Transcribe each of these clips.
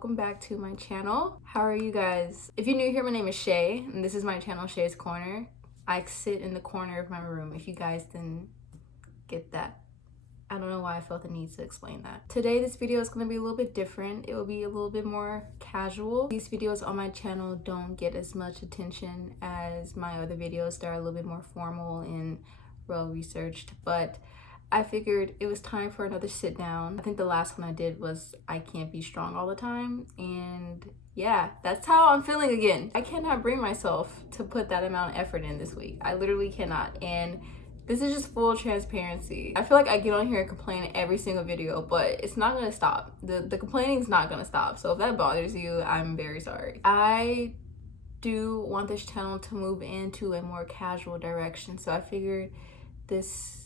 welcome back to my channel. How are you guys? If you're new here, my name is Shay and this is my channel, Shay's Corner. I sit in the corner of my room, if you guys didn't get that. I don't know why I felt the need to explain that. Today, this video is going to be a little bit different. It will be a little bit more casual. These videos on my channel don't get as much attention as my other videos. They're a little bit more formal and well-researched, but I figured it was time for another sit down. I think the last one I did was I can't be strong all the time, and yeah, that's how I'm feeling again. I cannot bring myself to put that amount of effort in this week. I literally cannot, and this is just full transparency. I feel like I get on here and complain every single video, but it's not gonna stop. The complaining is not gonna stop. So if that bothers you, I'm very sorry. I do want this channel to move into a more casual direction, so I figured this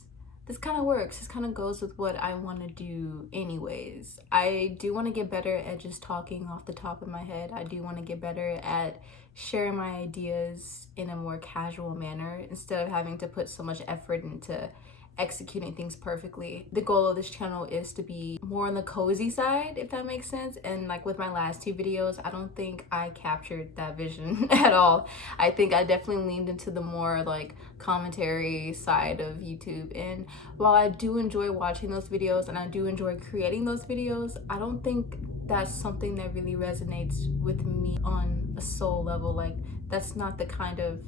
kind of works. This kind of goes with what I want to do anyways. I do want to get better at just talking off the top of my head. I do want to get better at sharing my ideas in a more casual manner instead of having to put so much effort into executing things perfectly. The goal of this channel is to be more on the cozy side, if that makes sense. And like with my last two videos, I don't think I captured that vision at all. I think I definitely leaned into the more like commentary side of YouTube. And while I do enjoy watching those videos and I do enjoy creating those videos, I don't think that's something that really resonates with me on a soul level. Like, that's not the kind of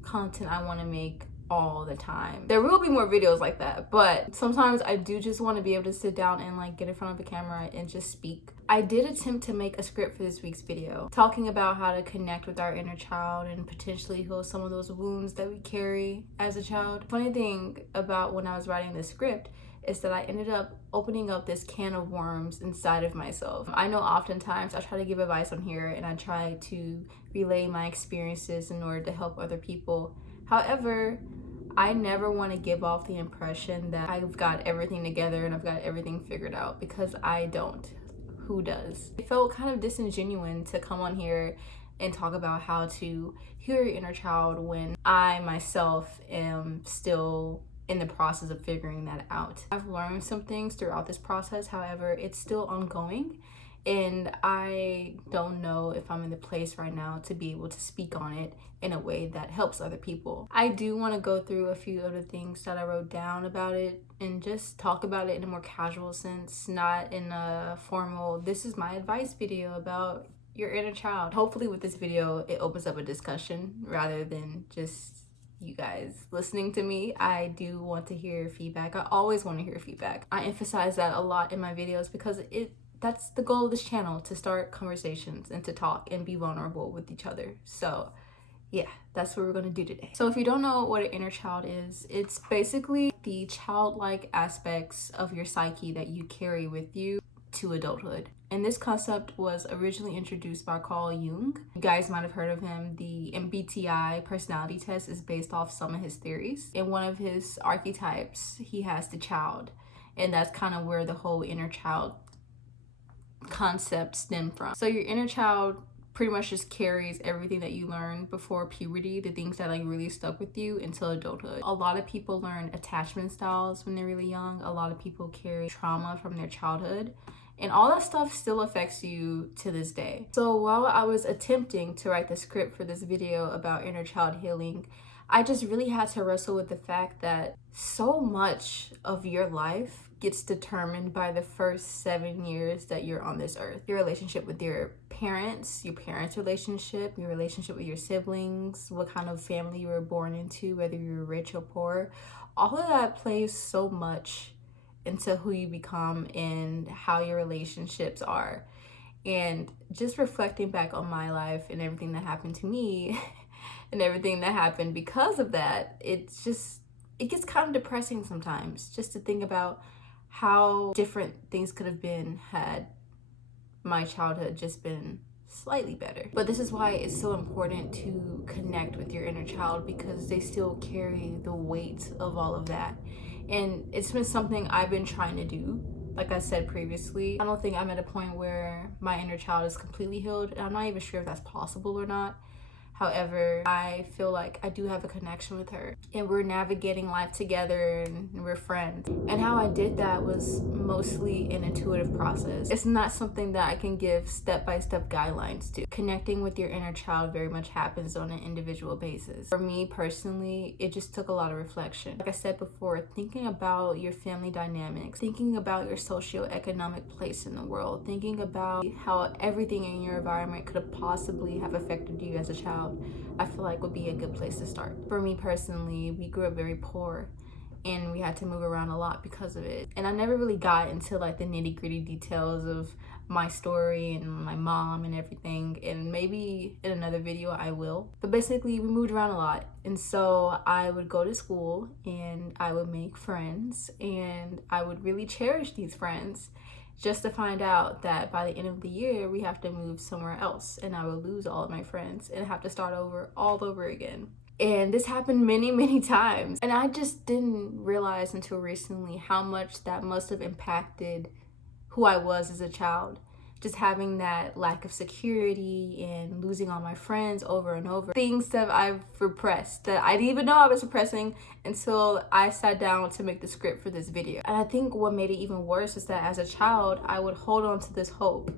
content I want to make all the time. There will be more videos like that, but sometimes I do just want to be able to sit down and like get in front of the camera and just speak. I did attempt to make a script for this week's video, talking about how to connect with our inner child and potentially heal some of those wounds that we carry as a child. Funny thing about when I was writing this script is that I ended up opening up this can of worms inside of myself. I know oftentimes I try to give advice on here and I try to relay my experiences in order to help other people. However, I never want to give off the impression that I've got everything together and I've got everything figured out, because I don't. Who does? It felt kind of disingenuous to come on here and talk about how to heal your inner child when I myself am still in the process of figuring that out. I've learned some things throughout this process, however, it's still ongoing. And I don't know if I'm in the place right now to be able to speak on it in a way that helps other people. I do want to go through a few of the things that I wrote down about it and just talk about it in a more casual sense, not in a formal, this is my advice video about your inner child. Hopefully with this video, it opens up a discussion rather than just you guys listening to me. I do want to hear feedback. I always want to hear feedback. I emphasize that a lot in my videos because that's the goal of this channel, to start conversations and to talk and be vulnerable with each other. So yeah, that's what we're gonna do today. So if you don't know what an inner child is, it's basically the childlike aspects of your psyche that you carry with you to adulthood. And this concept was originally introduced by Carl Jung. You guys might have heard of him. The MBTI personality test is based off some of his theories. In one of his archetypes, he has the child. And that's kind of where the whole inner child concept stem from. So your inner child pretty much just carries everything that you learned before puberty, the things that like really stuck with you until adulthood. A lot of people learn attachment styles when they're really young. A lot of people carry trauma from their childhood, and all that stuff still affects you to this day. So while I was attempting to write the script for this video about inner child healing, I just really had to wrestle with the fact that so much of your life gets determined by the first 7 years that you're on this earth. Your relationship with your parents' relationship, your relationship with your siblings, what kind of family you were born into, whether you were rich or poor. All of that plays so much into who you become and how your relationships are. And just reflecting back on my life and everything that happened to me and everything that happened because of that, it gets kind of depressing sometimes just to think about how different things could have been had my childhood just been slightly better. But this is why it's so important to connect with your inner child, because they still carry the weight of all of that. And it's been something I've been trying to do. Like I said previously, I don't think I'm at a point where my inner child is completely healed, and I'm not even sure if that's possible or not. However, I feel like I do have a connection with her, and we're navigating life together, and we're friends. And how I did that was mostly an intuitive process. It's not something that I can give step-by-step guidelines to. Connecting with your inner child very much happens on an individual basis. For me personally, it just took a lot of reflection. Like I said before, thinking about your family dynamics, thinking about your socioeconomic place in the world, thinking about how everything in your environment could have possibly have affected you as a child, I feel like would be a good place to start. For me personally, we grew up very poor, and we had to move around a lot because of it. And I never really got into like the nitty-gritty details of my story and my mom and everything, and maybe in another video I will. But basically, we moved around a lot, and so I would go to school and I would make friends, and I would really cherish these friends, just to find out that by the end of the year we have to move somewhere else, and I would lose all of my friends and have to start over all over again. And this happened many times, and I just didn't realize until recently how much that must have impacted who I was as a child. Just having that lack of security and losing all my friends over and over. Things that I've repressed that I didn't even know I was repressing until I sat down to make the script for this video. And I think what made it even worse is that as a child, I would hold on to this hope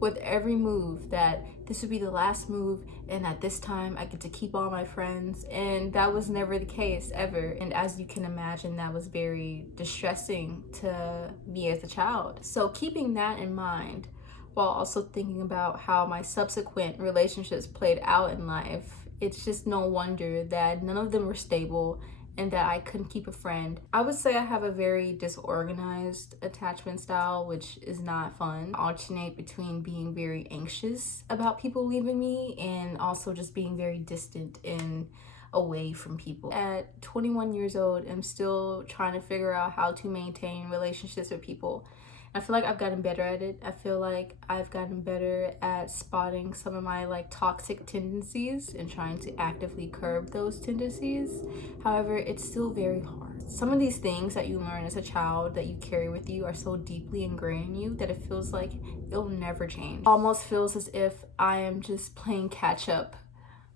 with every move that this would be the last move, and at this time I get to keep all my friends, and that was never the case ever. And as you can imagine, that was very distressing to me as a child. So keeping that in mind, while also thinking about how my subsequent relationships played out in life, it's just no wonder that none of them were stable and that I couldn't keep a friend. I would say I have a very disorganized attachment style, which is not fun. I alternate between being very anxious about people leaving me and also just being very distant and away from people. At 21 years old, I'm still trying to figure out how to maintain relationships with people. I feel like I've gotten better at it. I feel like I've gotten better at spotting some of my like toxic tendencies and trying to actively curb those tendencies. However, it's still very hard. Some of these things that you learn as a child that you carry with you are so deeply ingrained in you that it feels like it'll never change. It almost feels as if I am just playing catch up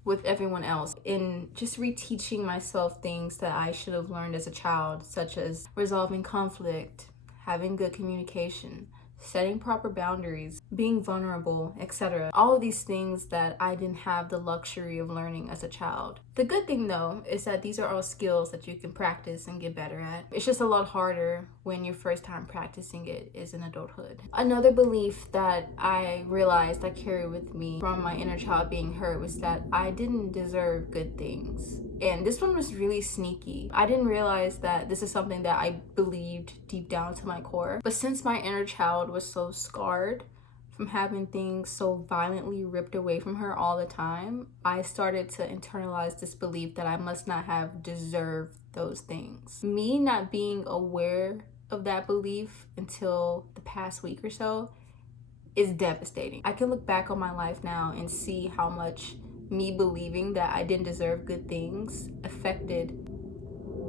with everyone else in just reteaching myself things that I should have learned as a child, such as resolving conflict, having good communication, setting proper boundaries, being vulnerable, etc. All of these things that I didn't have the luxury of learning as a child. The good thing though is that these are all skills that you can practice and get better at. It's just a lot harder when your first time practicing it is in adulthood. Another belief that I realized I carry with me from my inner child being hurt was that I didn't deserve good things. And this one was really sneaky. I didn't realize that this is something that I believed deep down to my core. But since my inner child was so scarred from having things so violently ripped away from her all the time, I started to internalize this belief that I must not have deserved those things. Me not being aware of that belief until the past week or so is devastating. I can look back on my life now and see how much me believing that I didn't deserve good things affected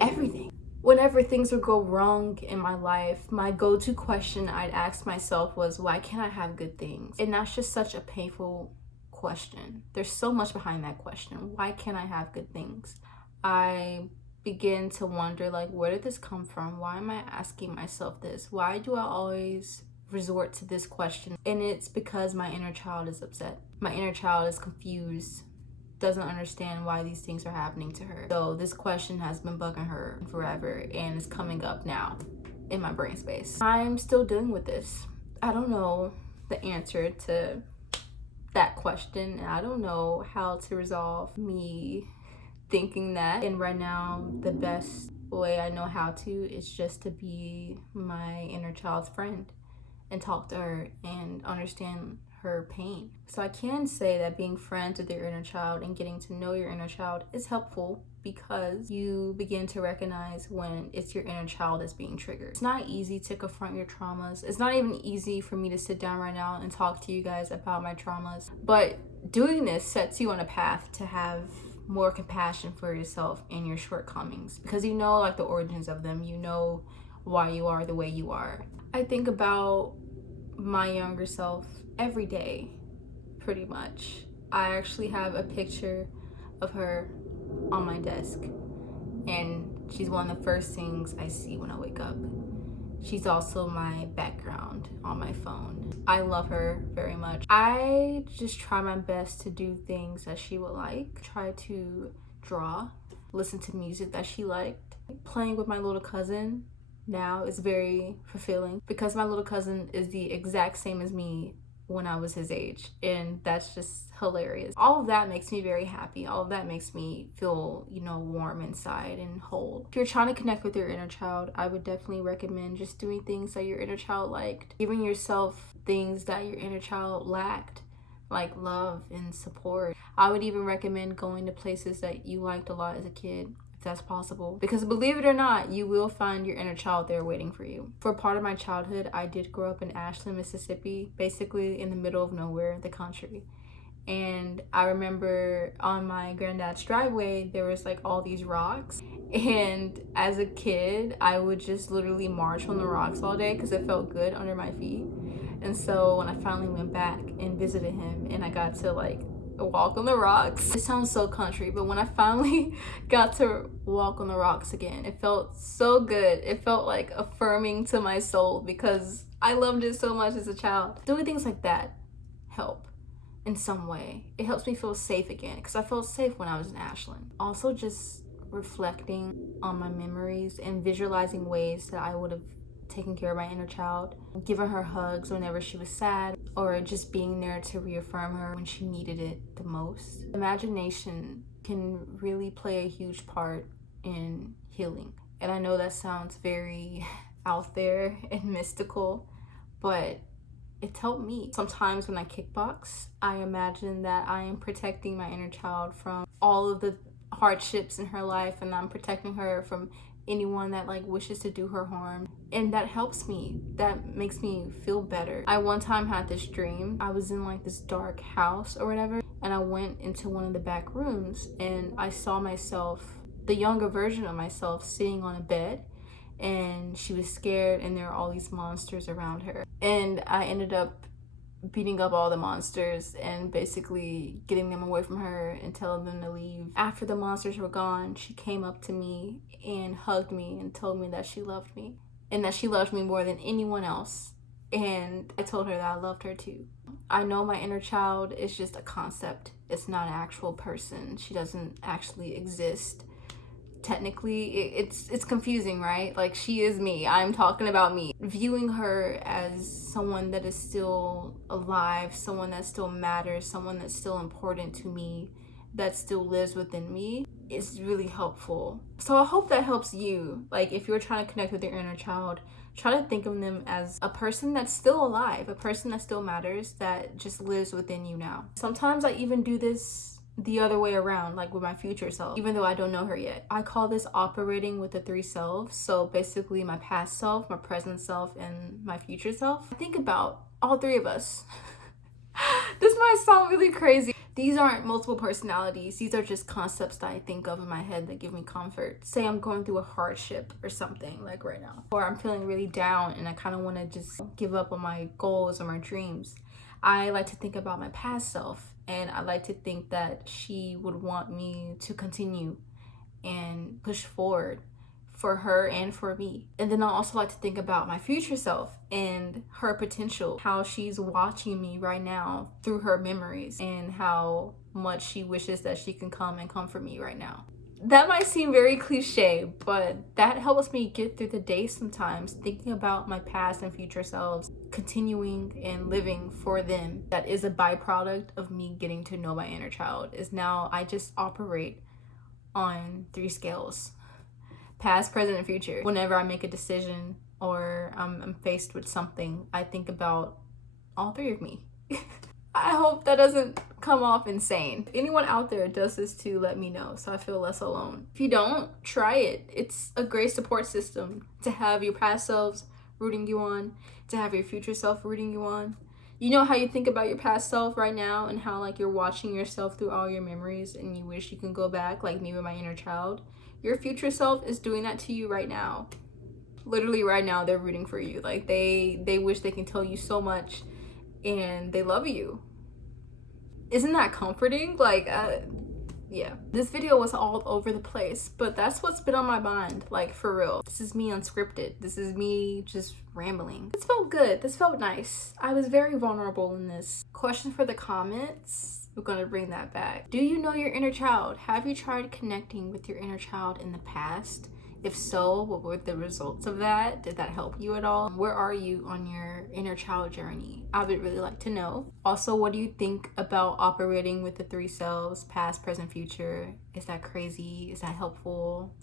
everything. Whenever things would go wrong in my life, my go-to question I'd ask myself was, why can't I have good things? And that's just such a painful question. There's so much behind that question. Why can't I have good things? I begin to wonder, like, where did this come from? Why am I asking myself this? Why do I always resort to this question? And it's because my inner child is upset. My inner child is confused, doesn't understand why these things are happening to her. So this question has been bugging her forever and is coming up now in my brain space. I'm still dealing with this. I don't know the answer to that question, and I don't know how to resolve me thinking that. And right now, the best way I know how to is just to be my inner child's friend and talk to her and understand her pain. So I can say that being friends with your inner child and getting to know your inner child is helpful because you begin to recognize when it's your inner child that's being triggered. It's not easy to confront your traumas. It's not even easy for me to sit down right now and talk to you guys about my traumas. But doing this sets you on a path to have more compassion for yourself and your shortcomings, because you know like the origins of them. You know why you are the way you are. I think about my younger self every day, pretty much. I actually have a picture of her on my desk, and she's one of the first things I see when I wake up. She's also my background on my phone. I love her very much. I just try my best to do things that she would like. Try to draw, listen to music that she liked. Playing with my little cousin now is very fulfilling because my little cousin is the exact same as me when I was his age, and that's just hilarious. All of that makes me very happy. All of that makes me feel, warm inside and whole. If you're trying to connect with your inner child, I would definitely recommend just doing things that your inner child liked, giving yourself things that your inner child lacked, like love and support. I would even recommend going to places that you liked a lot as a kid, that's possible, because believe it or not, you will find your inner child there waiting for you. For part of my childhood, I did grow up in Ashland, Mississippi, basically in the middle of nowhere, the country. And I remember on my granddad's driveway there was like all these rocks, and as a kid I would just literally march on the rocks all day because it felt good under my feet. And so when I finally went back and visited him and I got to walk on the rocks. It sounds so country, but when I finally got to walk on the rocks again, it felt so good. It felt like affirming to my soul because I loved it so much as a child. Doing things like that help in some way. It helps me feel safe again because I felt safe when I was in Ashland. Also, just reflecting on my memories and visualizing ways that I would have taking care of my inner child, giving her hugs whenever she was sad, or just being there to reaffirm her when she needed it the most. Imagination can really play a huge part in healing. And I know that sounds very out there and mystical, but it's helped me. Sometimes when I kickbox, I imagine that I am protecting my inner child from all of the hardships in her life, and I'm protecting her from anyone that wishes to do her harm, and that helps me. That makes me feel better. I one time had this dream. I was in this dark house or whatever, and I went into one of the back rooms and I saw myself, the younger version of myself, sitting on a bed, and she was scared and there were all these monsters around her, and I ended up beating up all the monsters and basically getting them away from her and telling them to leave. After the monsters were gone, she came up to me and hugged me and told me that she loved me and that she loved me more than anyone else. And I told her that I loved her too. I know my inner child is just a concept. It's not an actual person. She doesn't actually exist. Technically, it's confusing, right? She is me. I'm talking about me. Viewing her as someone that is still alive, someone that still matters, someone that's still important to me, that still lives within me, is really helpful. So I hope that helps you. If you're trying to connect with your inner child, try to think of them as a person that's still alive, a person that still matters, that just lives within you now. Sometimes I even do this the other way around, with my future self, even though I don't know her yet. I call this operating with the 3 selves. So basically my past self, my present self, and my future self. I think about all 3 of us. This might sound really crazy. These aren't multiple personalities. These are just concepts that I think of in my head that give me comfort. Say I'm going through a hardship or something, right now, or I'm feeling really down and I kind of want to just give up on my goals or my dreams. I like to think about my past self, and I like to think that she would want me to continue and push forward for her and for me. And then I also like to think about my future self and her potential, how she's watching me right now through her memories, and how much she wishes that she can come and comfort me right now. That might seem very cliche, but that helps me get through the day sometimes, thinking about my past and future selves, continuing and living for them. That is a byproduct of me getting to know my inner child, is now I just operate on 3 scales: past, present, and future. Whenever I make a decision or I'm faced with something, I think about all 3 of me. I hope that doesn't come off insane. If anyone out there does this too, let me know so I feel less alone. If you don't, try it. It's a great support system to have your past selves rooting you on, to have your future self rooting you on. You know how you think about your past self right now and how you're watching yourself through all your memories and you wish you can go back, like me with my inner child? Your future self is doing that to you right now. Literally right now, they're rooting for you. They wish they can tell you so much, and they love you. Isn't that comforting? yeah, this video was all over the place, but that's what's been on my mind, like, for real. This is me unscripted. This is me just rambling. This felt good. This felt nice. I was very vulnerable in this. Question for the comments. We're gonna bring that back. Do you know your inner child? Have you tried connecting with your inner child in the past? If so, what were the results of that? Did that help you at all? Where are you on your inner child journey? I would really like to know. Also, what do you think about operating with the 3 selves, past, present, future? Is that crazy? Is that helpful?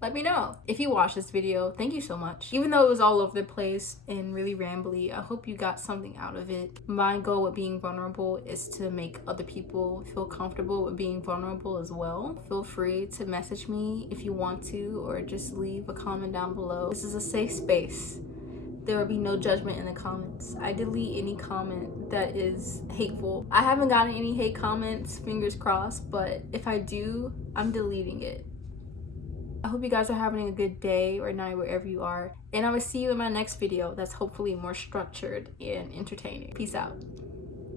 Let me know. If you watched this video, thank you so much. Even though it was all over the place and really rambly, I hope you got something out of it. My goal with being vulnerable is to make other people feel comfortable with being vulnerable as well. Feel free to message me if you want to, or just leave a comment down below. This is a safe space. There will be no judgment in the comments. I delete any comment that is hateful. I haven't gotten any hate comments, fingers crossed, but if I do, I'm deleting it. I hope you guys are having a good day or night wherever you are. And I will see you in my next video that's hopefully more structured and entertaining. Peace out.